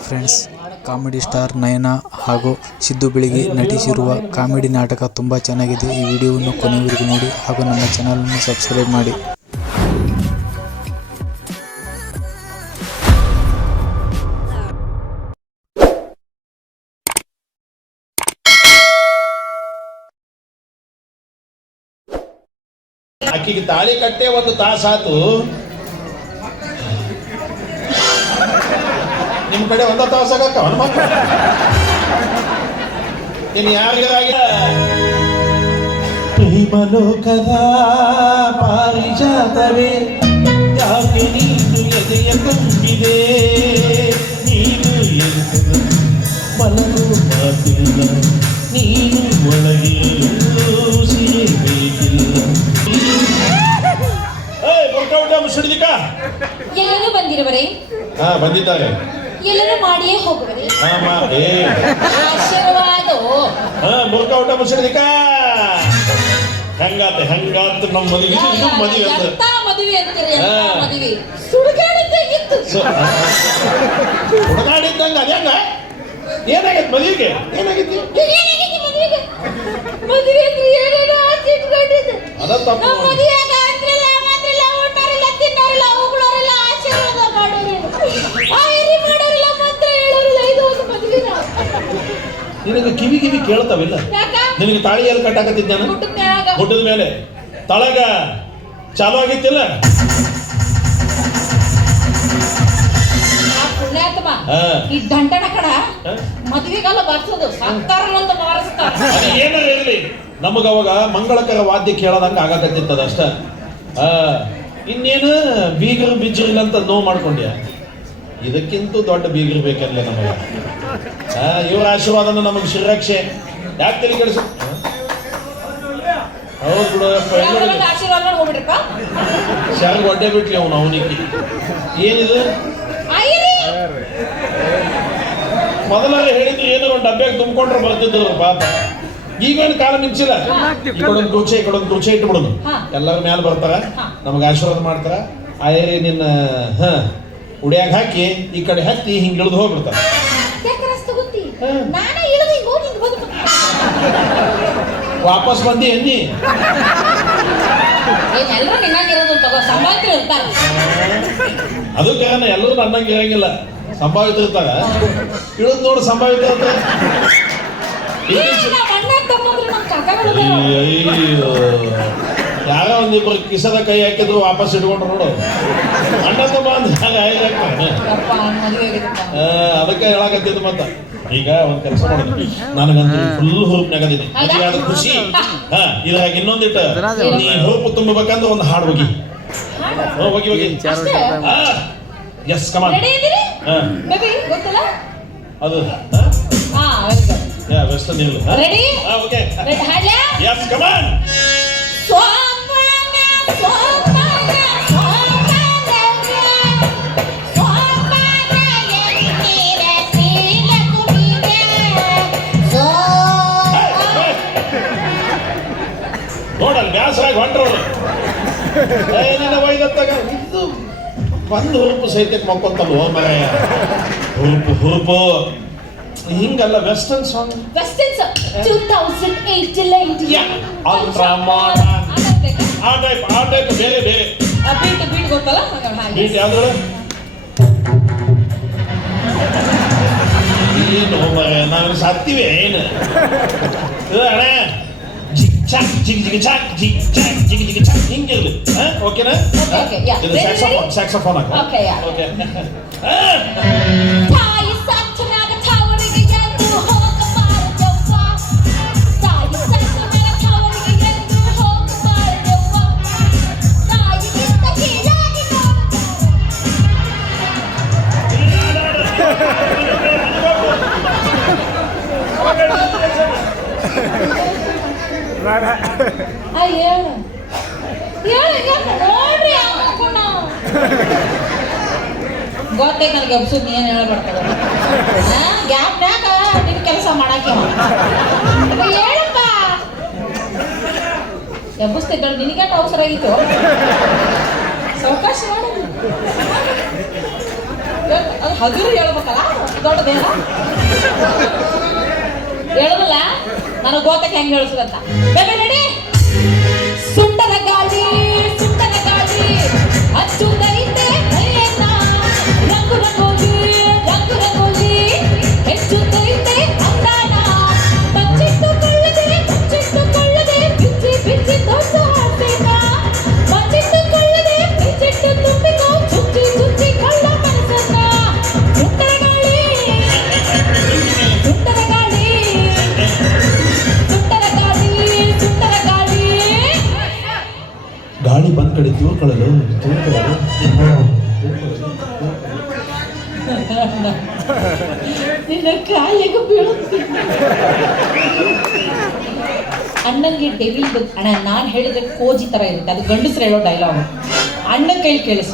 Hi friends, comedy star Nayana ಹಾಗೂ ಸಿದ್ದು ಬೆಳಗಿ ನಟಿಸಿರುವ comedy ನಾಟಕ ತುಂಬ ಚೆನ್ನಾಗಿದೆ. ಈ ವಿಡಿಯೋವನ್ನು ಕೊನೆಯವರೆಗೂ ನೋಡಿ ಹಾಗೂ ನಮ್ಮ ಚಾನಲನ್ನು ಸಬ್ಸ್ಕ್ರೈಬ್ ಮಾಡಿ. ಆಕಿಗೆ ತಾಳಿ ಕಟ್ಟೆ ಒಂದು ತಾಸಾತು. ನಿಮ್ ಕಡೆ ಒಂದ ತಾಸಾಗಕ್ಕ ಮಕ್ಕಳು ನೀನು ಯಾರಿಗಾಗಿಲ್ಲ. ಪ್ರೇಮಲೋಕದ ಪಾರಿಜಾತವೇ ಯಾಕೆ ನೀನು ಎದೆಯ ತುಂಬಿದೆ, ನೀನು ಮಲಗು ಮಾತಿಲ್ಲ, ನೀನು ಒಳಗಿರಲು ಸಿಗಬೇಕಿಲ್ಲ. ಎಲ್ಲರೂ ಬಂದಿರುವರೆ? ಬಂದಿದ್ದಾರೆ. ಎಲ್ಲರೂ ಮಾಡಿಯೇ ಹೋಗುವರೆ? ಆಶೀರ್ವಾದ. ಮುರ್ಕೌಟ ಮುಸುಡಿದಿಕ ಹೆಂಗಾತ ನಮ್ಮ ಮದುವೆ ಮದುವೆ ಅಂತೀರಿ? ಮದುವೆ ಸುಡುಗಾಡಿದ್ದಾಗಿತ್ತು. ಸುಡುಗಾಡಿದ್ದಂಗ ಅದ್ಯಾಂಗ ಏನಾಗೈತೆ ಮದುವೆಗೆ? ಏನಾಗೈತಿ ಮದುವೆ ಅಂದ್ರೆ ಏನೇನೋ ಆಸೆ ಇಟ್ಕೊಂಡಿದ್ದೆ. ಅದ ತಪ್ಪು. ನಿನಗೆ ಕಿವಿ ಕೇಳ್ತಾವಿಲ್ಲ? ನಿನಗೆ ತಾಳಿ ಎಲ್ಲಿ ಕಟ್ಟಾಕತ್ತಿದ್ದ? ಮುಟ್ಟದ ಮೇಲೆ ತಳಗ ಚಾಲು ಆಗಿತ್ತಿಲ್ಲ? ಈ ದಂಟನ ಕಡ ಮದುವೆಗೆಲ್ಲ ಬರ್ಸೋದು ಸಂತಾರನಂತ ಮಾರಿಸ್ತಾರ. ಏನಾರ ಇರಲಿ, ನಮಗ ಅವಾಗ ಮಂಗಳಕರ ವಾದ್ಯ ಕೇಳೋದಂಗ ಆಗಾಕತ್ತಿತ್ತದ ಅಷ್ಟ. ಇನ್ನೇನು ಬೀಗರು ಬಿಜ್ಜರಿಲ್ಲ ಅಂತ ನೋವು ಮಾಡ್ಕೊಂಡ್ಯ. ಇದಕ್ಕಿಂತ ದೊಡ್ಡ ಬೀಗರು ಬೇಕಲ್ಲ ನಮಗೆ. ಇವ್ರ ಆಶೀರ್ವಾದನ ನಮಗೆ ಶಿರಕ್ಷೆ. ಯಾಕೆ ತಲೆ ಕೆಡಿಸ? ಹೌದು ಬಿಡು, ಶಾರ್ಗ್ ಒಡ್ಡೆ ಬಿಟ್ಲಿ ಅವನು. ಅವನಿಗೆ ಏನಿದು ಮೊದಲಾರ ಹೇಳಿದ್ರು ಏನಾರು ಒಂದು ಡಬ್ಬ್ಯಾಗ ತುಂಬಿಕೊಂಡ್ರೆ ಬರ್ತಿದ್ರು ಪಾಪ. ಈಗೇನು ಕಾಲ ಮಿಂಚಿಲ್ಲ. ಈ ಕಡೊಂದು ಕುರ್ಚೆ ಇಟ್ಬಿಡೋದು, ಎಲ್ಲರ ಮ್ಯಾಲ ಬರ್ತಾರ, ನಮ್ಗೆ ಆಶೀರ್ವಾದ ಮಾಡ್ತಾರ. ಆಯರಿ ನಿನ್ನ ಉಡಿಯಾಗ ಹಾಕಿ ಈ ಕಡೆ ಹತ್ತಿ ಹಿಂಗೆ ಇಳಿದು ಹೋಗ್ಬಿಡ್ತಾರ. ವಾಪಸ್ ಬಂದಿ ಎಂದಿ ಅದು ಕಾರಣ. ಎಲ್ಲರೂ ನನ್ನಂಗೆ ಇರಂಗಿಲ್ಲ, ಸಂಭಾವಿತ ಇರ್ತಾರ. ಇಳಿದ್ ನೋಡು ಸಂಭಾವಿತ ಇರ್ತಾರೆ. ಯಾರೋ ಒಂದಿಬ್ರು ಕಿಸದ ಕೈ ಹಾಕಿದ್ರು ವಾಪಸ್ ಇಟ್ಕೊಂಡ್ರು ನೋಡು. ಅಣ್ಣ ತಮ್ಮ ಅದಕ್ಕೆ ಹೇಳಾಕತ್ತಿದ್ದು. ಮತ್ತ ಈಗ ಒಂದ್ ಕೆಲಸ ಮಾಡೋದು, ನನಗಂತೂ ಫುಲ್ ಹುರುಪ್ ನಗದಿದೆ. ಅದ ಖುಷಿ. ಇದ್ರಾಗ ಇನ್ನೊಂದಿಟ್ಟು ನೀ ಹುರುಪು ತುಂಬಬೇಕಂದ್ರೆ ಒಂದು ಹಾಡು ಹೋಗಿ ಹೋಗಿ. Yes come on. ಅದು ವೆಸ್ಟರ್ನ್ ಇಲ್ಲ. Okay yes come on. ನೋಡಲ್ ಬ್ಯಾಸರಾಗಿ ಹೊಂಟ್ರವ್ರು. ನಿನ್ನ ಒಯ್ದತ್ತಾಗ ಇದು ಒಂದು ಹುರುಪು ಸಹಿತಕ್ಕೆ ಮಕ್ಕೊಂತಲ್ವ ಮರೆಯ. ಹುರುಪು ಹಿಂಗಲ್ಲ. ವೆಸ್ಟರ್ನ್ ಸಾಂಗ್, ಅಲ್ಟ್ರಾ ಮಾಡರ್ನ್, ಆ ಟೈಪ್ ಬೇರೆ ಬೇರೆ ಬೀಟ್ ಗೊತ್ತಲ್ಲ? ಬೀಟ್ ಯಾವ್ದು? ಏನು ಮರೆ ನಾವು ಸತ್ತಿವೆ ಏನು ಅಣ್ಣ? ಜಿಗ್ ಚಾಕ್ ಜಿಗ್ ಜಿಗ್ ಚಾಕ್ ಜಿಗ್ ಚಾಕ್ ಜಿಗ್ ಜಿಗ್ ಚಾಕ್ ಹಿಂಗಿರ್ಲಿ. ಓಕೆನಾ? ಇದು ಸ್ಯಾಕ್ಸೋಫೋನ್ ಹಾಕ. ಓಕೆ. ಗೊತ್ತೇ ನನಗೆ ಎಬ್ಸೋದು ನೀನು ಹೇಳ್ಬಾರ್ದು. ಗ್ಯಾಪ್ನಾಗ ನಿನ್ನ ಕೆಲಸ ಮಾಡಾಕೆ ಹೇಳಪ್ಪ. ಎಬ್ಬಿಸ್ತಿದ್ದಳು, ನಿನಗೇನು ಅವಸರ ಆಗಿತ್ತು? ಸಾವಕಾಶ ಮಾಡೋದು. ಅದು ಹಗುರು ಹೇಳ್ಬೇಕಲ್ಲ ದೊಡ್ಡದೇನ ಹೇಳಲ್ಲ ನನಗೆ ಗೋತಕ್ಕೆ ಹೆಂಗೆ ಹೇಳ್ಸದಂತ ಬೇಗ ನಡಿ ಸುಂಟರ ಗಾಳಿ ಹಚ್ಚುತ್ತೈತೆ ಮೈಯನ್ನ ರಂಗು ರಂಗೋಲಿ ಹೆಚ್ಚುತ್ತೈತೆ ಅಂದಾನ ಬಚ್ಚಿಟ್ಟುಕೊಳ್ಳದೆ ಬಿಚ್ಚಿ ತೋರ್ಸು ಆಸೆನ ಬಚ್ಚಿಟ್ಟುಕೊಳ್ಳದೆ ಬಿಚ್ಚಿಟ್ಟು ತುಂಬಿಕೋ ಚುಚ್ಚಿ ಕಳ್ಳ ಮನಸ್ಸನ್ನ ಸುಂಟರ ಗಾಳಿ ಗಾಳಿ ಬಂದ್ ಕಡೆ ತೂರ್ಕೊಳ್ಳಲು ನಿನ್ನ ಕಾಲಿಗೆ ಬೀಳುತ್ತೀನಿ ಅಣ್ಣಂಗೆ ಡೆವಿಲ್ ಅಣ್ಣ ನಾನು ಹೇಳಿದ್ರೆ ಕೋಜಿ ತರ ಇರುತ್ತೆ ಅದು ಗಂಡಸ್ರು ಹೇಳೋ ಡೈಲಾಗ್ ಅಣ್ಣನ ಕೈಲಿ ಕೇಳಿಸ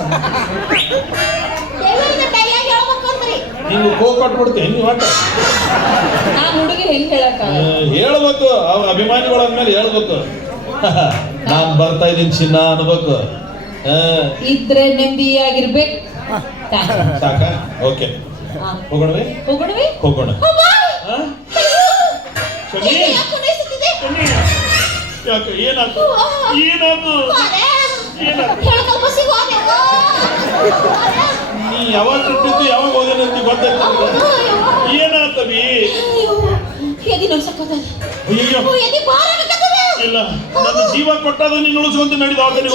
ನೀವು ಕೋ ಕೊಟ್ಬಿಡ್ತೀನಿ ನೀವು ಒಟ್ಟು ನಾನು ಹುಡುಗಿ ಹೆಂಗ್ ಹೇಳಕ್ಕ ಹೇಳ್ಬೇಕು ಅವ್ರ ಅಭಿಮಾನಿಗಳ ಮೇಲೆ ಹೇಳ್ಬೇಕು ನಾನ್ ಬರ್ತಾ ಇದೀನಿ ಚಿನ್ನ ಅನ್ಬೇಕು ಇದ್ರೆ ನೆಮ್ಮದಿಯಾಗಿರ್ಬೇಕು ಸಾಕ ಓಕೆ ಹೋಗೋಣವೇ ಹೋಗೋಣ ಯಾಕೆ ಏನಾಯ್ತು ನೀ ಯಾವಾಗ ಬಿಟ್ಟಿದ್ದು ಯಾವಾಗ ಹೋದೇನಂತ ಗೊತ್ತಾಯ್ತು ಏನಾಗ್ತವಿ ಅಯ್ಯೋ ಇಲ್ಲ ನನ್ನ ಜೀವ ಕೊಟ್ಟಾದ ನೀನು ಉಳಿಸುವಂತ ನಡೆದ ಆತನಿ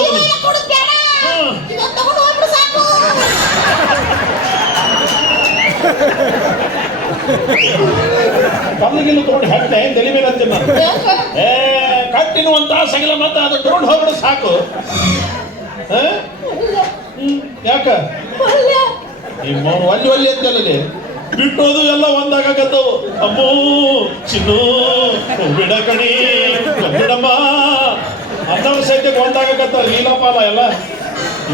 ಕಲ್ಲಿಗಿಲ್ಲು ತಗೊಂಡು ಹಾಕ್ತೆ ತಲೆ ಮೇಲೆ ಅಂತ ನಾನು ಕಟ್ಟಿನುವಂತ ಸಗಲ ಮತ್ತ ಅದು ತಗೊಂಡು ಹೋಗ್ಬಿಡು ಸಾಕು ಯಾಕ ನಿಮ್ಮ ಒಲ್ಲಿ ಅಂತಲ್ಲಿ ಬಿಟ್ಟೋದು ಎಲ್ಲ ಒಂದಾಗತ್ತವು ಅಮ್ಮೋ ಚಿನ್ನು ಬಿಡ ಕಣಿ ಬಿಡಮ್ಮ ಅನ್ನವ ಸಹಿತ ಒಂದಾಗತ್ತ ಲೀಲಾಪಾಲ ಎಲ್ಲ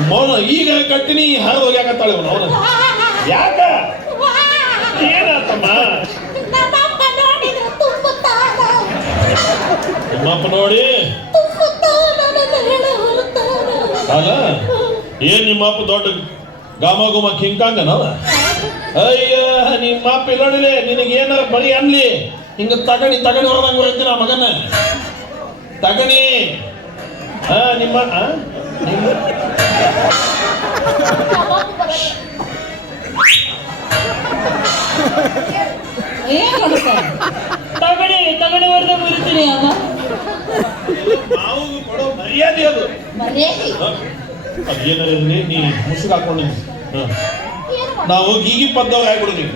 ಮೌನ ಈಗ ಕಟ್ಟಿನಿ ಹರಿದು ಹೋಗ್ಯಾಕತ್ತಾಳೆ ಅವನು ಯಾಕ ಏನಾತಮ್ಮ ನಿಮ್ಮಪ್ಪ ನೋಡಿ ಅಲ್ಲ ಏನ್ ನಿಮ್ಮಪ್ಪ ದೊಡ್ಡ ಗಾಮ ಗುಮ ಕಿಂಕಾಂಗನವ ಅಯ್ಯ ನಿಮ್ಮಪ್ಪ ಇಲ್ಲೋಡಿಲೆ ನಿನಗೆ ಏನಾರ ಬರೀ ಅನ್ಲಿ ಹಿಂಗ ತಗಣಿ ಹೊರದಂಗ ಹೊರತೀನಿ ಆ ಮಗನ ತಗಣಿ ನಿಮ್ಮ ತಗಣಿ ಹೊಡೆದ ಮುರಿತೀನಿ ಅಮ್ಮ ನಾವು ಕೊಡೋ ಮರ್ಯಾದೆ ಅದು ಅದೇನಿರಲಿ ನೀ ಮುಸುಗ ಹಾಕೊಂಡಿನಿ ನಾವು ಗೀಗಿ ಪದ್ದವ್ರು ಆಗ್ಬಿಡು ನೀವು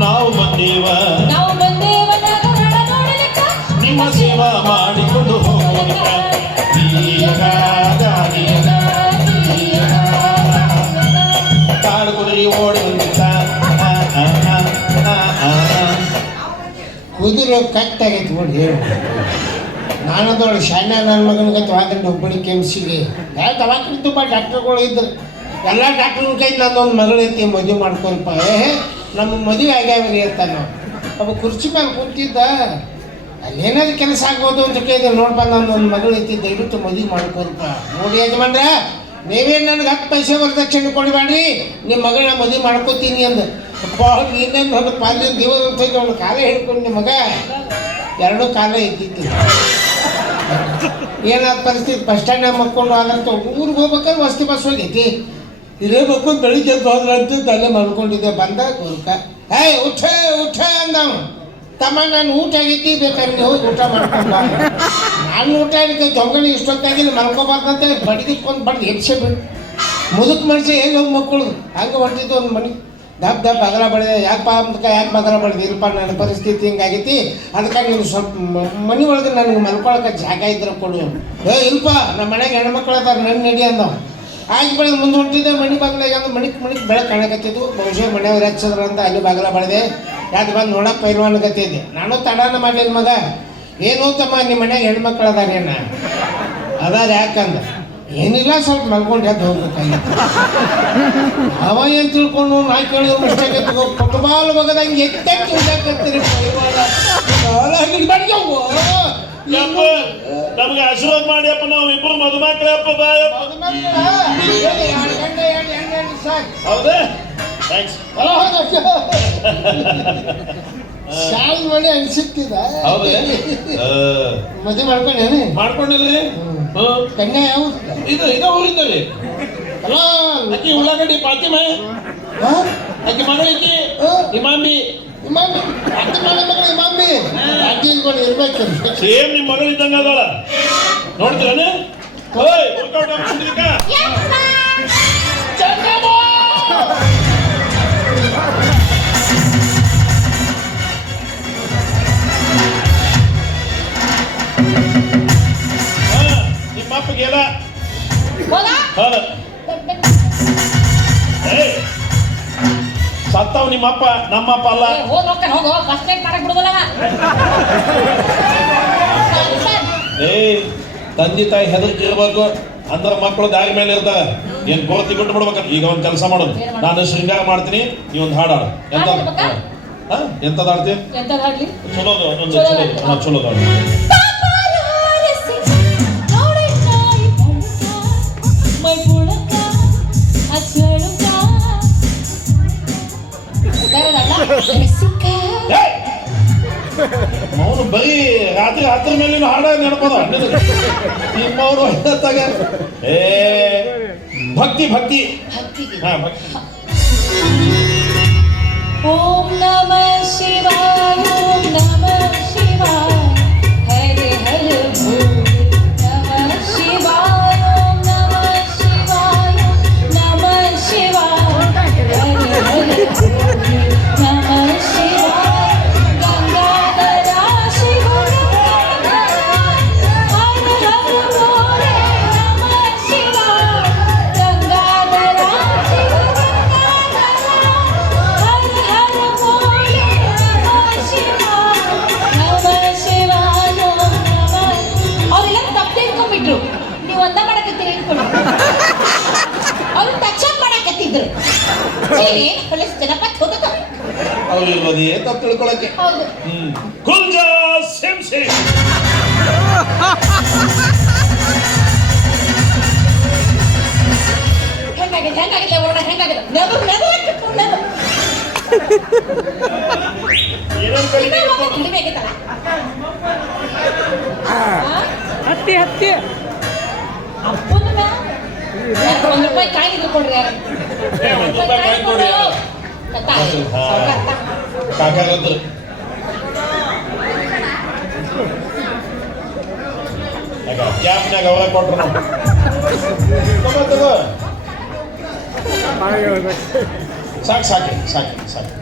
ನಾವು ಬಂದೇವ ನಿಮ್ಮ ಸೇವಾ ಮಾಡಿಕೊಂಡು ಹೋಗೋಣ ಕಾಡು ಕುದುರೆ ಓಡಿ ಬಂದಿತ್ತ ಕುದುರೆ ಕಟ್ಟಾಗೈತೆ ನೋಡಿ ಹೇಳು ನಾನದೊಳಗೆ ಶಾಣ್ಯ ನನ್ನ ಮಗನಿಗಂತ ವಾದಂಡ ಹುಬ್ಬಳ್ಳಿ ಕೆಮ್ಸಿಗೆ ದವಾಖಾನೆ ತುಂಬ ಡಾಕ್ಟರ್ಗಳು ಇದ್ರು ಎಲ್ಲ ಡಾಕ್ಟ್ರನ ಕೈ ನನ್ನೊಂದು ಮಗಳೈತಿ ಮದುವೆ ಮಾಡ್ಕೊಲ್ಪ ನಮ್ಮ ಮದುವೆ ಆಗ್ಯಾವ್ರಿ ಅಂತಾನೆ ನಾವು ಅವ ಕುರ್ಚಿ ಮೇಲೆ ಕೂತಿದ್ದ ಅಲ್ಲೇನಾದ್ರು ಕೆಲಸ ಆಗ್ಬೋದು ಅಂತ ಕೇಳಿದ್ರೆ ನೋಡ್ಬಾ ನನ್ನೊಂದು ಮಗಳೈತಿ ದಯವಿಟ್ಟು ಮದುವೆ ಮಾಡ್ಕೊಲ್ಪ ನೋಡಿ ಯಜಮಾನ್ರ ನೀವೇನು ನನಗೆ 10 ಪೈಸೆ ವರದಕ್ಷಿಣೆ ಕೊಡಬೇಡ್ರಿ ನಿಮ್ಮ ಮಗಳನ್ನ ಮದುವೆ ಮಾಡ್ಕೋತೀನಿ ಅಂದ ಅಪ್ಪ ನೀನೇನು ನನ್ನ ಪಾಲಿನ ದೇವರು ಅಂತ ಹೋಗಿ ಅವ್ನ ಕಾಲೇ ಹಿಡ್ಕೊಂಡು ನಿಮ್ಮ ಮಗ ಎರಡೂ ಕಾಲ ಇದ್ದಿತ್ತು ಏನಾದ ಪರಿಸ್ಥಿತಿ ಬಸ್ ಸ್ಟ್ಯಾಂಡ್ನಾಗ ಮಕ್ಕೊಂಡು ಆದಂತ ಊರಿಗೆ ಹೋಗ್ಬೇಕಾದ್ರೆ ವಸ್ತಿ ಬಸ್ ಹೋಗೈತಿ ಇರೇ ಮಕ್ಕೊಂಡು ಬೆಳಿಗ್ಗೆ ಹೋದ್ರ ಅಂತ ಅಲ್ಲೇ ಮಲ್ಕೊಂಡಿದ್ದೆ ಬಂದ ಗೋರ್ಕ ಉಠ ಅಂದವ ತಮ್ಮ ನಾನು ಊಟ ಆಗೈತಿ ಬೇಕಾದ್ರೆ ನೀವು ಹೋಗಿ ಊಟ ಮಾಡ್ಕೊಂಡು ನಾನು ಊಟ ಆಗೈತಿ ತೊಗೊಂಡು ಇಷ್ಟೊತ್ತಾಗಿಲ್ಲ ಮಲ್ಕೋಬಾರ್ದಂತ ಬಡಿದಿಟ್ಕೊಂಡು ಬಡ್ದು ಹೆಚ್ಚೆ ಬಿಟ್ಟು ಮುದುಕ್ ಮನುಷ್ಯ ಏನು ಹೋಗಿ ಮಕ್ಕಳು ಹಂಗೆ ಹೊಂಟಿದ್ದು ಒಂದು ಮನೆ ದಬ್ಬ ಬಗಲ ಬಡಿದೆ ಯಾಕೆ ಬಗಲ ಬಡಿದೆ ಇಲ್ಪ ನನ್ನ ಪರಿಸ್ಥಿತಿ ಹಿಂಗಾಗೈತಿ ಅದಕ್ಕೆ ನೀನು ಸ್ವಲ್ಪ ಮನೆ ಒಳಗೆ ನನಗೆ ಮಲ್ಕೊಳಕ್ಕೆ ಜಾಗ ಇದ್ರೆ ಕೊಡು ಇಲ್ಪ ನಮ್ಮ ಮನೆಗೆ ಹೆಣ್ಮಕ್ಳು ಅದಾರ ನನ್ನ ನಡಿ ಅಂದವ ಆಗಿ ಬೆಳೆದು ಮುಂದೆ ಹೊಂಟಿದ್ದೆ ಮನೆ ಬಾಗಿಲಾಗ ಅಂದ್ರೆ ಮಣಿಕ್ ಬೆಳಕು ಕಾಣಕತ್ತಿದ್ವು ಬಹುಶಃ ಮನೆಯವ್ರು ಹೆಚ್ಚಿದ್ರು ಅಂತ ಅಲ್ಲಿ ಬಾಗಿಲ ಬಡಿದೆ ಯಾಕೆ ಬಂದು ನೋಡಕ್ಕೆ ಪೈಲ್ವಾನ್ಗತ್ತಿದ್ದೆ ನಾನು ತಡಾನ ಮಾಡಲಿಲ್ಲ ಮಗ ಏನು ತಮ್ಮ ನಿಮ್ಮ ಮನೆಗೆ ಹೆಣ್ಮಕ್ಳು ಅದಾರೇನ ಅದಾರ ಯಾಕಂದ ಏನಿಲ್ಲ ಸ್ವಲ್ಪ ಮಲ್ಕೊಂಡು ಎದ್ದು ಹೋಗ್ಬೇಕಾಗಿತ್ತು ಅವ ಏನು ತಿಳ್ಕೊಂಡು ನಾ ಕೇಳಿದ್ರು ಮಿಸ್ಟೇಕ್ ಫುಟ್ಬಾಲ್ ಬಗದಂಗೆ ಎತ್ತಕ್ಕೆ ಇದಾಕತ್ತೀರಿ ಯಪ್ಪ ನಮ್ಗೆ ಆಶೀರ್ವಾದ ಮಾಡಿ ಅಪ್ಪ, ನಾವು ಇಬ್ರು ಮದುಮಕ್ಕಳಪ್ಪ ಬಾಯಪ್ಪ. ಹೌದಾ? ಥ್ಯಾಂಕ್ಸ್. ಶಾಲ್ ಮಾಡಿ ಅನ್ಸಿತ್ತಿದ ಹೌದೇ? ಮದುವೆ ಮಾಡ್ಕೊಂಡೇನೆ ಮಾಡ್ಕೊಂಡಿಲ್ರಿ? ಕನ್ಯಾ ಯಾವ ಇದ ಊರಿದ್ದರಿ. ಅಲ್ಲ ಅಕ್ಕಿ ಉಳ್ಳಾಗಡ್ಡಿ ಪಾತಿಮೆ, ಅಕ್ಕಿ ಮಗಳಿಗೆ ಇಮಾಮಿ. ಇಮಾಮಿ ಅತ್ತೆ ಮನೆ ಮಗಳು ಇಮಾಮಿ ಅಜ್ಜಿಗಳು ಇರ್ಬೇಕು. ಸೇಮ್ ನಿಮ್ಮ ಮಗಳು ಇದ್ದಂಗ ಅದಲ್ಲ, ನೋಡ್ತೀರನೆ? ಓಯ್ ವರ್ಕೌಟ್ ಆಗ್ತಿದ್ರಿಕ ನಿಮ್ಮ ಅಪ್ಪಗೆಲ್ಲ ಸತ್ತವ್ ನಿಮ್ಮಪ್ಪ, ನಮ್ಮಪ್ಪ ಅಲ್ಲ. ಹೋಗೋ ಫಸ್ಟ್ ನೈಟ್ ಮಾಡಕ್ ಬಿಡುದಲ್ಲ. ಏ ತಂದೆ ತಾಯಿ ಹೆದರಿಕೆ ಇರ್ಬೇಕು, ಅಂದ್ರೆ ಮಕ್ಕಳು ದಾರಿ ಮೇಲೆ ಇರ್ತಾರೆ. ಏನ್ ಪೂರ್ತಿ ಬಿಟ್ಟು ಬಿಡ್ಬೇಕಂತ. ಈಗ ಒಂದ್ ಕೆಲಸ ಮಾಡೋದು, ನಾನು ಶೃಂಗಾರ ಮಾಡ್ತೀನಿ, ನೀ ಒಂದು ಹಾಡಾಡು. ಎಂತದ ಆಡ್ತಿ? ಚಲೋದು ಒಂದು ಚಲೋದು ಹಾಡು. ಅವನು ಬರೀ ರಾತ್ರಿ 10 ಮೇಲೆ ಹಾಡ ನಡ್ಕೋದ ನಿಮ್ಮವರು ಹೊತ್ತಾಗ. ಏ ಭಕ್ತಿ ಭಕ್ತಿ ಹಾ ಭಕ್ತಿ. ಓಂ ನಮಃ ಶಿವಾಯ, ಓಂ ನಮಃ ಶಿವಾಯ, ಹರ ಹರ ಭೋಲೆ ನಮಃ ಶಿವಾಯ, ಓಂ ನಮಃ ಶಿವಾಯ, ನಮಃ ಶಿವಾಯ, ಹರ ಹರ ಭೋಲೆ ನಮಃ ಶಿವಾಯ. ಗಂಗಾಧರ ಶಿವ ಹರ ಹರ ಭೋಲೆ ನಮಃ ಶಿವಾಯ, ಗಂಗಾಧರ ಶಿವ ನೀವು ಒಂದ ಮಾಡಕತ್ತೀರಿ ಇಟ್ಕೊಂಡು ಅವ್ರು ಟಚ್ ಅಪ್ ಮಾಡಕತ್ತಿದ್ರು. ಜನಪದ ಹೋದ ಅವ್ರು ಇರೋದೇ ತಪ್ಪು ತಿಳ್ಕೊಳಕ್ಕೆ. ಹೌದು. Kunja same same. ಹೆಂಗಾಗಿದೆ ಓಡ ಹೆಂಗಾಗಿದೆ ನೆವರು ನೆವರು ಏನೇನು ಕಡಿಮೆ ಕಡಿಮೆಗಿತ್ತಲ್ಲ. ಹತ್ತಿ ಹತ್ತಿ ಅಪ್ಪನ ₹1 ಕಾಯಿಗೆ ಕೊಡ್ರಿ. ಕಾಯಿ ಕೊಡಿ ಕಾಕಾಗಂದ್ರು. ಕ್ಯಾಪ್ನಾಗ ಅವರ ಕೊಟ್ರು ಸಾಕು ಸಾಕೆ ಸಾಕೆ ಸಾಕು.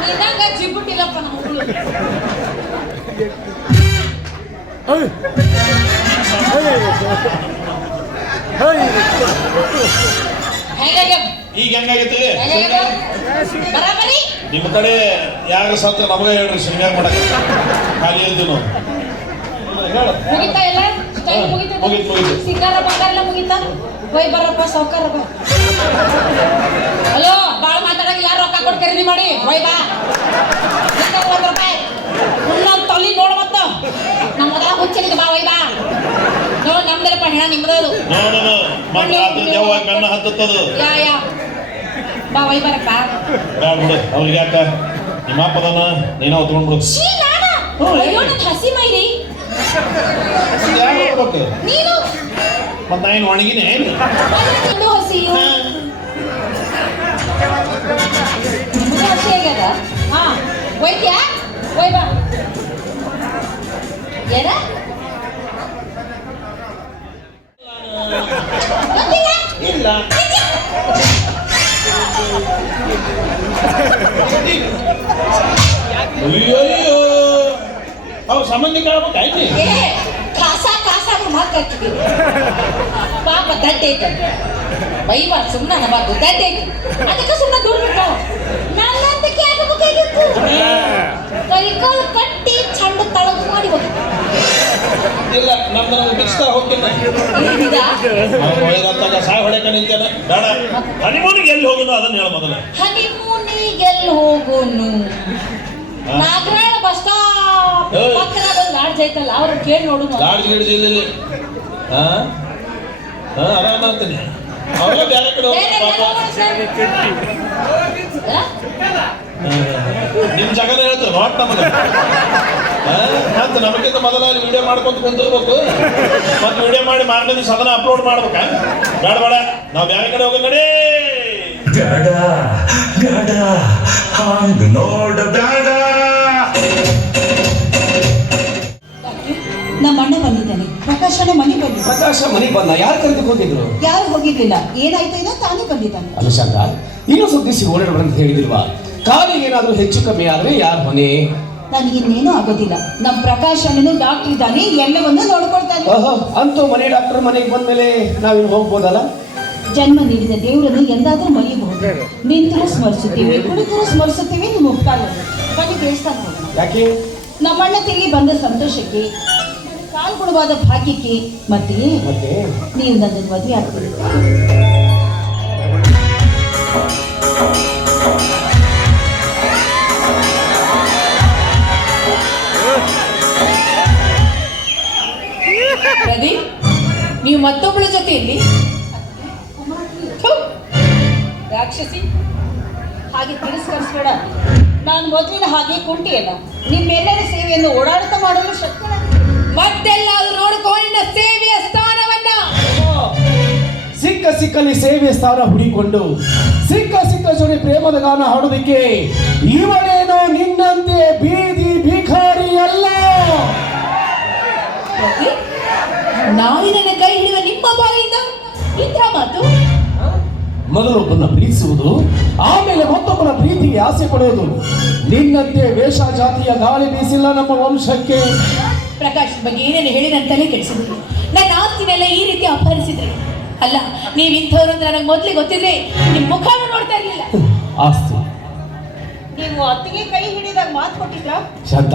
ನೀನಾಗ ಜಿಬ್ಬುಟ್ಟಿಲ್ಲಪ್ಪ ನಮ್ಮ ಹುಡುಗ. ಈಗ ಹೆಂಗಾಗೈತಿ? ಬರಾಬರಿ ನಿಮ್ಮ ಕಡೆ ಯಾರು ಸತ್ರ ನಮಗ ಹೇಳ್ರಿ, ಶೃಂಗಾರ ಮಾಡಕ್ಕೆ ಖಾಲಿ ಇರ್ತೀವಿ ನಾವು. ಮುಗಿತಾ ಎಲ್ಲ ಸ್ಟೈಲ್ ಮುಗೀತು. ಸಿಂಗಾರ ಬಂಗಾರ ಎಲ್ಲ ಮುಗಿತಾ? ಹೋಯ್ ಬರಪ್ಪ ಸಾವ್ಕಾರ ಬಾ. ಹಲೋ ಬಾಳ ಮಾತಾಡಂಗಿಲ್ಲ, ರೊಕ್ಕ ಕೊಟ್ಟು ಖರೀದಿ ಮಾಡಿ ಹೋಯ್ ಬಾ. ₹1 ಇನ್ನೊಂದು ತೊಲಿ ನೋಡು ಮತ್ತ ನಮ್ಮ ಮೊದಲ ಹುಚ್ಚನಿಗೆ ಬಾ ಹೋಯ್ ಬಾ. ನೋಡ್ ನಮ್ದಲ್ಲಪ್ಪ ಹೆಣ ನಿಮ್ದದು. ನೋಡೋದು ಮತ್ತೆ ರಾತ್ರಿ ಯಾವಾಗ ಬೆನ್ನ ಹತ್ತದು. ಯಾ ಬಾ ಹೋಯ್ ಬರಪ್ಪ. ಬ್ಯಾಡ ಬಿಡು, ಅವ್ರಿಗೆ ಯಾಕ ನಿಮ್ಮ ಅಪ್ಪದನ ನೀನ ಹೊತ್ಕೊಂಡ್ಬಿಡು. ಹಸಿ ಮೈರಿ ಯಾರು ಹೋಗ್ಬೇಕು? ನೀನು ಮತ್ತೆ ನಾನು ಒಣಗಿನೇ ನಿಂದು ಹಸಿ ನಿಮ್ದು ಹಸಿ ಆಗ್ಯದ. ಹಾ ಒಯ್ದ್ಯಾ? ಒಯ್ ಬಾ. ಏನ ಇಲ್ಲ ಅಯ್ಯೋ ಅವ್ ಸಂಬಂಧಿಕ ಆಗ್ಬೇಕಾಯ್ತು. ಕಾಸ ಕಾಸ ಮಾತು ಹಾಕಿದ್ದೀವಿ ಪಾಪ ದಡ್ಡ ಐತೆ ಬೈಬಾ ಸುಮ್ಮನೆ ನಮ್ಮದು ದಡ್ಡ ಐತಿ ಅದಕ್ಕೆ ಸುಮ್ಮನೆ ದೂರ ಬಿಟ್ಟಾವ. ನನ್ನಂತಕ್ಕೆ ಆಗಬೇಕಾಗಿತ್ತು ಕೈಕಾಲು ಕಟ್ಟಿ ಚಂಡ ತಳಗು ಮಾಡಿ ಹೋಗಿ ಇಲ್ಲ ನಮ್ದು ನಮ್ಗೆ ಬಿಚ್ತಾ ಹೋಗ್ತೀನಿ ಸಾಯ ಹೊಡೆಕ ನಿಂತೇನೆ ಬೇಡ ಹನಿಮೂನಿಗೆ ಎಲ್ಲಿ ಹೋಗೋದು ಅದನ್ನ ಹೇಳ ಮೊದಲು ಹನಿಮೂನಿಗೆ ಎಲ್ಲಿ ಹೋಗೋನು ನಾಗರಾಳ ಬಸ್ ಸ್ಟಾಪ್ ಪಕ್ಕದಾಗ ಒಂದು ಲಾಡ್ಜ್ ಐತಲ್ಲ ಅವ್ರು ಕೇಳಿ ನೋಡುನು ಲಾಡ್ಜ್ ಗಿಡ್ಜ್ ಇಲ್ಲಿ ಆರಾಮ ಅಂತೀನಿ ಅವ್ರ ಬೇರೆ ಕಡೆ ನಿಮ್ ಜಗನ ಹೇಳ್ತಾರೆ ನೋಟ್ ನಮಗೆ ಮತ್ತೆ ನಮಗಿಂತ ಮೊದಲ ವಿಡಿಯೋ ಮಾಡ್ಕೊಂತ ಕುಂತಿರ್ಬೇಕು ಮತ್ತೆ ವಿಡಿಯೋ ಮಾಡಿ ಮಾರನೇ ದಿವಸ ಅದನ್ನ ಅಪ್ಲೋಡ್ ಮಾಡ್ಬೇಕ ಬೇಡ ಬೇಡ ನಾವು ಬೇರೆ ಕಡೆ ಹೋಗ ನಡಿ ಬೇಡ ಬೇಡ ಹಂಗ ನೋಡ ಬೇಡ. ನಮ್ಮ ಅಣ್ಣ ಬಂದಿದ್ದಾನೆ. ಪ್ರಕಾಶನ ಮನೆ ಬಂದಿದ್ದ. ಪ್ರಕಾಶ ಮನೆಗೆ ಬಂದ. ಯಾರು ಕರೆದು ಹೋಗಿದ್ರು? ಯಾರು ಹೋಗಿರ್ಲಿಲ್ಲ. ಏನಾಯ್ತು ಏನೋ ತಾನೇ ಬಂದಿದ್ದಾನೆ. ಅಲ್ಲ ಶಾಂತ, ಇನ್ನೊಂದು ಸ್ವಲ್ಪ ದಿವಸ ಓಡಾಡೋಣ ಅಂತ ಹೇಳಿದಿಲ್ವಾ? ಕಾಲಿಗೆ ಏನಾದ್ರೂ ಹೆಚ್ಚು ಕಮ್ಮಿ ಆದ್ರೆ ಯಾರು ಹೊಣೆ? ನನಗಿನ್ನೇನೂ ಆಗೋದಿಲ್ಲ. ನಮ್ಮ ಪ್ರಕಾಶನನು ಡಾಕ್ಟರ್ ಇದ್ದಾನೆ, ಎಲ್ಲವನ್ನೂ ನೋಡ್ಕೊಳ್ತಾನೆ. ಅಂತೂ ಮನೆ ಡಾಕ್ಟರ್ ಮನೆಗೆ ಬಂದ್ಮೇಲೆ ನಾವಿನ್ನು ಹೋಗ್ಬೋದಲ್ಲ? ಜನ್ಮ ನೀಡಿದ ದೇವರನ್ನು ಎಂದಾದ್ರೂ ಮರೆಯಬಹುದು. ನಿಂತರೂ ಸ್ಮರಿಸುತ್ತೀವಿ, ಕುಳಿತರೂ ಸ್ಮರಿಸುತ್ತೀವಿ. ನಿಮ್ಮ ಉಪಕಾರ ಬನ್ನಿ ದೇವಸ್ಥಾನ ಹೋಗೋಣ. ಯಾಕೆ? ನಮ್ಮಣ್ಣ ತಿರುಗಿ ಬಂದ ಸಂತೋಷಕ್ಕೆ, ಕಾಲ್ಗುಣವಾದ ಭಾಗ್ಯಕ್ಕೆ, ಮತ್ತೆ ನೀವು ನನ್ನನ್ನು ಮದುವೆ ಆಗ್ತೀರಿ. ಪ್ರದೀಪ್, ನೀವು ಮತ್ತೊಬ್ಬಳ ಜೊತೆಯಲ್ಲಿ ರಾಕ್ಷಸಿ ಹಾಗೆ ತಿರಸ್ಕರಿಸಬೇಡ. ನಾನು ಮೊದಲಿನ ಹಾಗೆ ಕುಂಟಿಯಲ್ಲ, ನಿಮ್ಮೆಲ್ಲರ ಸೇವೆಯನ್ನು ಓಡಾಡುತ್ತಾ ಮಾಡಲು ಶಕ್ತ. ಮತ್ತೆಲ್ಲ ನೋಡಿಕೊಂಡಿನ ಸೇವೆಯ ಸ್ಥಾನವನ್ನ ಸಿಕ್ಕಲ್ಲಿ ಸೇವೆಯ ಸ್ಥಾನ ಹುಡಿಕೊಂಡು ಸಿಕ್ಕ ಜೋಡಿ ಪ್ರೇಮದ ಗಾನ ಹಾಡೋದಕ್ಕೆ ಇವಳೇನೋ ನಿನ್ನಂತೆ ಬೀದಿ ಭಿಖಾರಿ ಅಲ್ಲ. ನಾವಿನ ಕೈ ಹಿಡಿಯುವ ನಿಮ್ಮ ಬಾಯಿಂದ ಇಂಥ ಮಾತು? ಮೊದಲೊಬ್ಬನ ಪ್ರೀತಿಸುವುದು, ಆಮೇಲೆ ಮತ್ತೊಬ್ಬನ ಪ್ರೀತಿಗೆ ಆಸೆ ಪಡುವುದು. ನಿನ್ನಂತೆ ವೇಷ ಜಾತಿಯ ಗಾಳಿ ಬೀಸಿಲ್ಲ ನಮ್ಮ ವಂಶಕ್ಕೆ. ಪ್ರಕಾಶ್ ಬಗ್ಗೆ ಏನೇನು ಹೇಳಿ ನನ್ನ ತಲೆ ಕೆಡಿಸಿದ್ರು. ನನ್ನ ಆಸ್ತಿನೆಲ್ಲ ಈ ರೀತಿ ಅಪಹರಿಸಿದ್ರಿ. ಅಲ್ಲ, ನೀವು ಇಂಥವ್ರು ಅಂತ ನನಗೆ ಮೊದಲೇ ಗೊತ್ತಿದ್ರೆ ನಿಮ್ಮ ಮುಖವನ್ನು ನೋಡ್ತಾ ಇರಲಿಲ್ಲ. ಆಸ್ತಿ ನೀವು ಅತ್ತಿಗೆ ಕೈ ಹಿಡಿದಾಗ ಮಾತು ಕೊಟ್ಟಿದ್ರ? ಶತ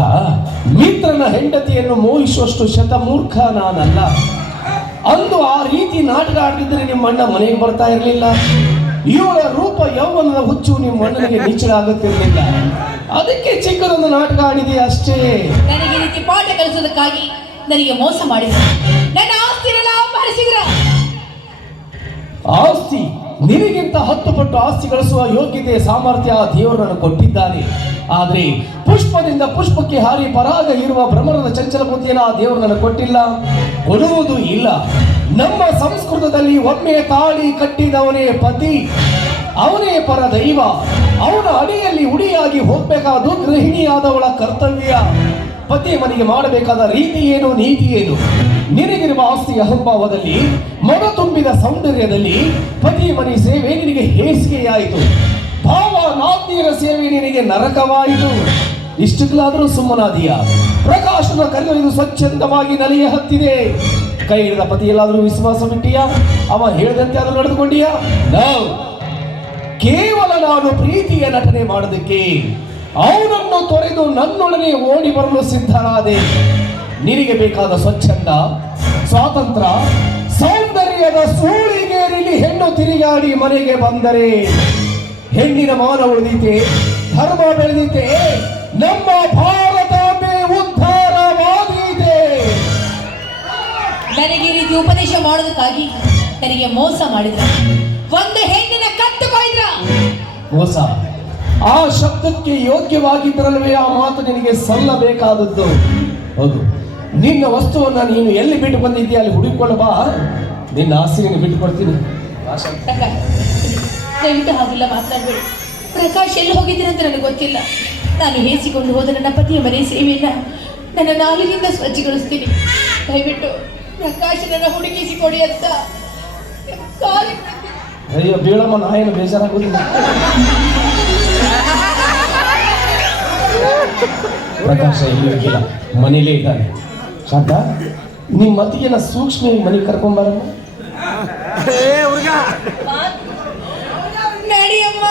ಮಿತ್ರನ ಹೆಂಡತಿಯನ್ನು ಮೋಹಿಸುವಷ್ಟು ಶತಮೂರ್ಖ ನಾನಲ್ಲ. ಅಂದು ಆ ರೀತಿ ನಾಟಕ ಆಡಿದ್ರೆ ನಿಮ್ಮ ಅಣ್ಣ ಮನೆಗೆ ಬರ್ತಾ ಇರಲಿಲ್ಲ. ಇವಳ ರೂಪ ಯೌವನದ ಹುಚ್ಚು ನಿಮ್ಮ ಅಣ್ಣನಿಗೆ ನಿಚ್ಚಳ ಆಗುತ್ತಿರಲಿಲ್ಲ. ಅದಕ್ಕೆ ಚಿಕ್ಕದೊಂದು ನಾಟಕ ಆಡಿದೆ ಅಷ್ಟೇ. ನನಗೆ ಈ ರೀತಿ ಪಾಠ ಕಲಿಸೋದಕ್ಕಾಗಿ ನನಗೆ ಮೋಸ ಮಾಡಿದ್ರು. ನನ್ನ ಆಸ್ತಿನೆಲ್ಲ ಅಪಹರಿಸಿದ್ರ. ಆಸ್ತಿ ನಿನಗಿಂತ 10 ಪಟ್ಟು ಆಸ್ತಿ ಗಳಿಸುವ ಯೋಗ್ಯತೆ ಸಾಮರ್ಥ್ಯ ದೇವರನ್ನು ಕೊಟ್ಟಿದ್ದಾನೆ. ಆದ್ರೆ ಪುಷ್ಪದಿಂದ ಪುಷ್ಪಕ್ಕೆ ಹಾರಿ ಪರಾಗ ಇರುವ ಭ್ರಮಣದ ಚಂಚಲ ಬುದ್ಧಿಯನ್ನು ಆ ದೇವರನ್ನು ಕೊಟ್ಟಿಲ್ಲ, ಕೊಡುವುದು ಇಲ್ಲ. ನಮ್ಮ ಸಂಸ್ಕೃತದಲ್ಲಿ ಒಮ್ಮೆ ತಾಳಿ ಕಟ್ಟಿದವನೇ ಪತಿ, ಅವನೇ ಪರ ದೈವ. ಅವನ ಅಡಿಯಲ್ಲಿ ಉಡಿಯಾಗಿ ಹೋಗ್ಬೇಕಾದ ಗೃಹಿಣಿಯಾದವಳ ಕರ್ತವ್ಯ. ಪತಿ ಮನೆಗೆ ಮಾಡಬೇಕಾದ ರೀತಿ ಏನು, ನೀತಿ ಏನು? ನಿನಗಿರುವ ಆಸ್ತಿ ಅಹಂಭಾವದಲ್ಲಿ, ಮನ ತುಂಬಿದ ಸೌಂದರ್ಯದಲ್ಲಿ ಪತಿ ಮನೆ ಸೇವೆ ನಿನಗೆ ಹೇಸಿಗೆಯಾಯಿತು. ಭಾವ ನಾದ್ಯರ ಸೇವೆ ನಿನಗೆ ನರಕವಾಯಿತು. ಇಷ್ಟಕ್ಕಾದರೂ ಸುಮ್ಮನಾದಿಯ? ಪ್ರಕಾಶನ ಕರೆದೊಯ್ದು ಸ್ವಚ್ಛಂದವಾಗಿ ನಲಿಯ ಹತ್ತಿದೆ. ಕೈ ಹಿಡಿದ ಪತಿ ಎಲ್ಲಾದರೂ ವಿಶ್ವಾಸವಿಟ್ಟಿಯಾ? ಅವ ಹೇಳಿದಂತೆ ಆದರೂ ನಡೆದುಕೊಂಡಿಯಾ? ಕೇವಲ ನಾನು ಪ್ರೀತಿಯ ನಟನೆ ಮಾಡೋದಕ್ಕೆ ಅವನನ್ನು ತೊರೆದು ನನ್ನೊಡನೆ ಓಡಿ ಬರಲು ಸಿದ್ಧರಾದೆ. ನಿನಗೆ ಬೇಕಾದ ಸ್ವಚ್ಛಂದ, ಸ್ವಾತಂತ್ರ್ಯ, ಸೌಂದರ್ಯದ ಸೂಳಿಗೇರಿಲಿ ಹೆಣ್ಣು ತಿರುಗಾಡಿ ಮನೆಗೆ ಬಂದರೆ ಹೆಣ್ಣಿನ ಮಾನ ಉಳಿದಿತೆ, ಧರ್ಮ ಬೆಳೆದಿತೆ, ನಮ್ಮ ಭಾರತಾಂಬೆ ಉದ್ಧಾರವಾಗಿದೆ. ನನಗೆ ಈ ರೀತಿ ಉಪದೇಶ ಮಾಡೋದಕ್ಕಾಗಿ ನನಗೆ ಮೋಸ ಮಾಡಿದ್ರ. ಒಂದು ಹೆಣ್ಣಿನ ಕತ್ತು ಕೊಯ್ದ್ರ. ಮೋಸ ಆ ಶಬ್ದಕ್ಕೆ ಯೋಗ್ಯವಾಗಿದ್ದರಲ್ವೇ ಆ ಮಾತು ನಿನಗೆ ಸಲ್ಲಬೇಕಾದದ್ದು. ಹೌದು, ನಿನ್ನ ವಸ್ತುವನ್ನು ನೀನು ಎಲ್ಲಿ ಬಿಟ್ಟು ಬಂದಿದ್ದೀಯ ಅಲ್ಲಿ ಹುಡುಕೊಳ್ಳಬಾ. ನಿನ್ನ ಆಸೆಯನ್ನು ಬಿಟ್ಟು ಕೊಡ್ತೀನಿ. ದಯವಿಟ್ಟು ಹಾಗೆಲ್ಲ ಮಾತನಾಡಬೇಡಿ. ಪ್ರಕಾಶ್ ಎಲ್ಲಿ ಹೋಗಿದ್ದೀರ ಅಂತ ನನಗೆ ಗೊತ್ತಿಲ್ಲ. ನಾನು ಹೇಸಿಕೊಂಡು ಹೋದ ನನ್ನ ಪತಿಯ ಮನೆ ಸೇವೆಯನ್ನ ನನ್ನ ನಾಲಿನಿಂದ ಸ್ವಚ್ಛಗೊಳಿಸ್ತೀನಿ. ದಯವಿಟ್ಟು ಪ್ರಕಾಶನನ್ನ ಹುಡುಕಿಸಿಕೊಡಿ ಅಂತ ಕಾಲಿಗೆ ಅಯ್ಯೋ ಬೀಳಮ್ಮ, ನಾಯೇನು ಬೇಜಾರಾಗುದಿಲ್ಲ. ಪ್ರಕಾಶ ಇಲ್ಲಿಲ್ಲ, ಮನೇಲೇ ಇದ್ದಾನೆ. ಶಾಂತ, ನಿಮ್ಮ ಮತಿಗೆಲ್ಲ ಸೂಕ್ಷ್ಮ ಮನೆಗೆ ಕರ್ಕೊಂಬಾರಮ್ಮ. ನಡಿಯಮ್ಮ.